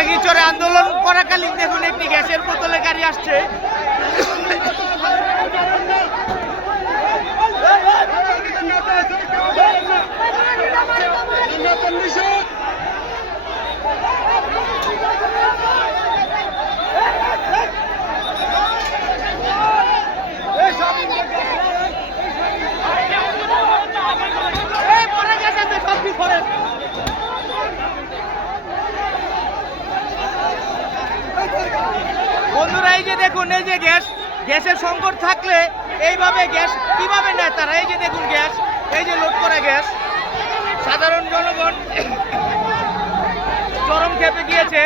সোনাগিচরে আন্দোলন করাকালীন দেখুন একটি গ্যাসের বোতলে গাড়ি আসছে। বন্ধুরা এই যে দেখুন, এই যে গ্যাসের সংকট থাকলে এইভাবে গ্যাস কিভাবে নেয় তারা। এই যে দেখুন গ্যাস, এই যে লোড করা গ্যাস, সাধারণ জনগণ চরম ক্ষেপে গিয়েছে।